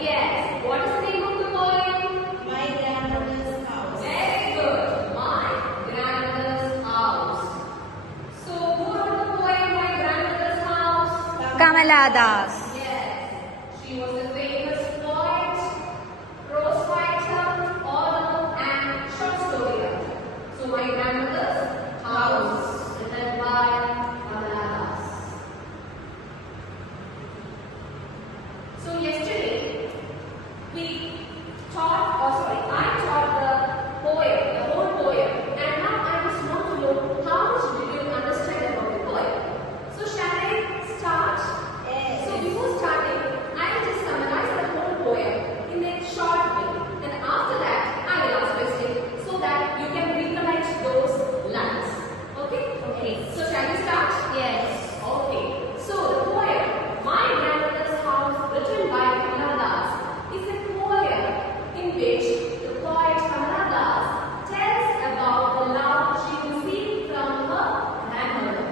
Yes. What is the name of the poem? My grandmother's house. Very good. My grandmother's house. So who wrote the poem My Grandmother's House? Kamala Das. Yes. She was a famous poet, prose writer, author and short story writer. So My Grandmother's House, written by Kamala Das. So yesterday we I taught the poem, the whole poem, and now I just want to know how much did you understand about the poem. So shall I start? Yes. So before starting, I will just summarize the whole poem in a short way, and after that I will ask questions so that you can recollect those lines. Okay? Okay. So shall we start? Yes. Okay. So the poem My Grandmother's House, written by Kamala Das, is a poem in which the poet Kamala Das tells about the love she received from her grandmother.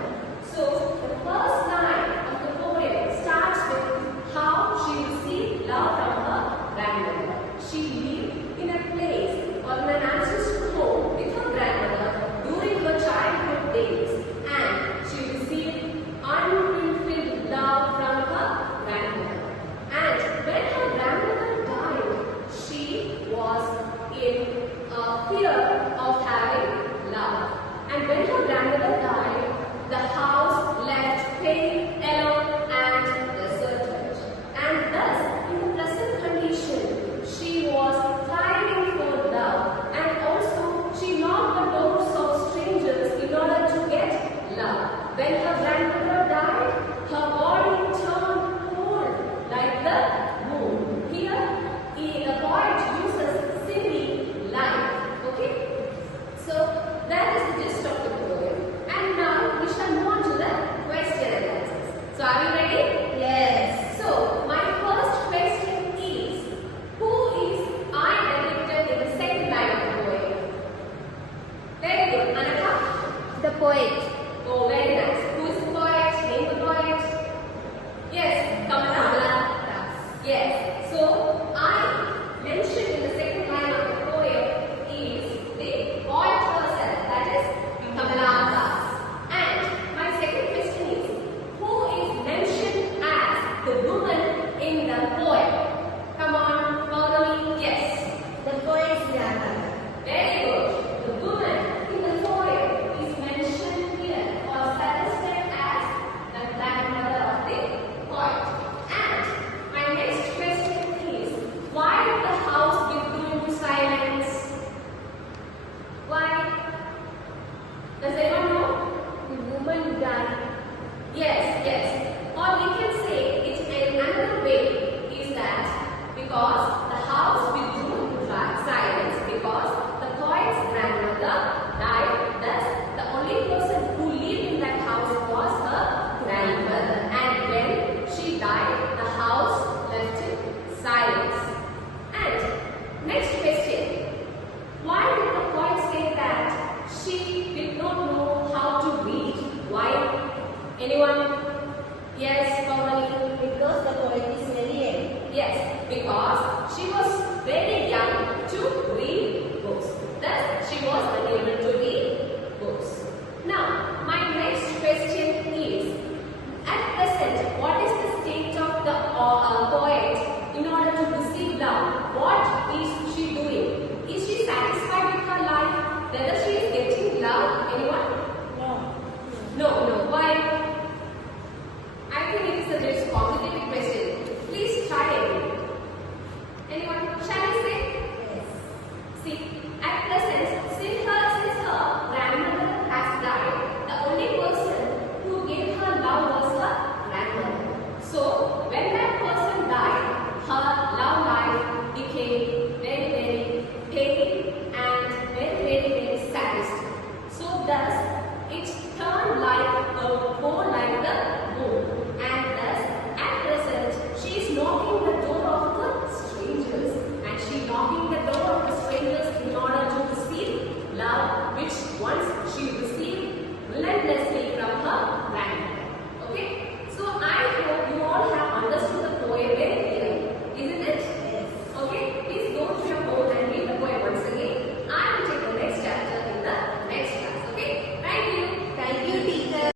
So the first line of the poem starts with how she received love from her grandmother. She lived in a place or in an ancestral home with her grandmother during her childhood days, and she received unfulfilled love from her grandmother. And when her grandmother died, she was in fear of having love. And when her grandmother died, the house left pale, alone, and deserted. And thus, in the present condition, she was crying for love, and also she knocked the doors of strangers in order to get love. When her grandmother died, her body turned cold like the moon. Here, the poet uses simile line. Okay? So that is the gist of the poem. And now we shall move on to the question and answers. So are you ready? Yes. So my first question is, who is I depicted in the second line of the poem? Very good. Anaka? The poet. Oh, very nice. Who is the poet? Name the poet. Yes, Kamala Das. Yes. So I mentioned in the second line of the poem is the poet herself, that is Kamala Das. And my second question is, who is mentioned as the woman in the poem? Come on, Pauli. Yes. The poet's grandmother. Very good. The woman in the poem is mentioned here or suggested as the grandmother of the poet. And my next question is, why did the house withdrew into silence? Why? Does anyone know? The woman died. Yes. Or we can say it in another way is that because the house withdrew into silence because the poet's grandmother died, thus the only person who lived in that house was her grandmother. And when she died, the house left in silence. And next question. Why did the poet say that she did not know how to read? Why? Anyone? Yes, Pauli. Because the poet is very young. Yes, because she was very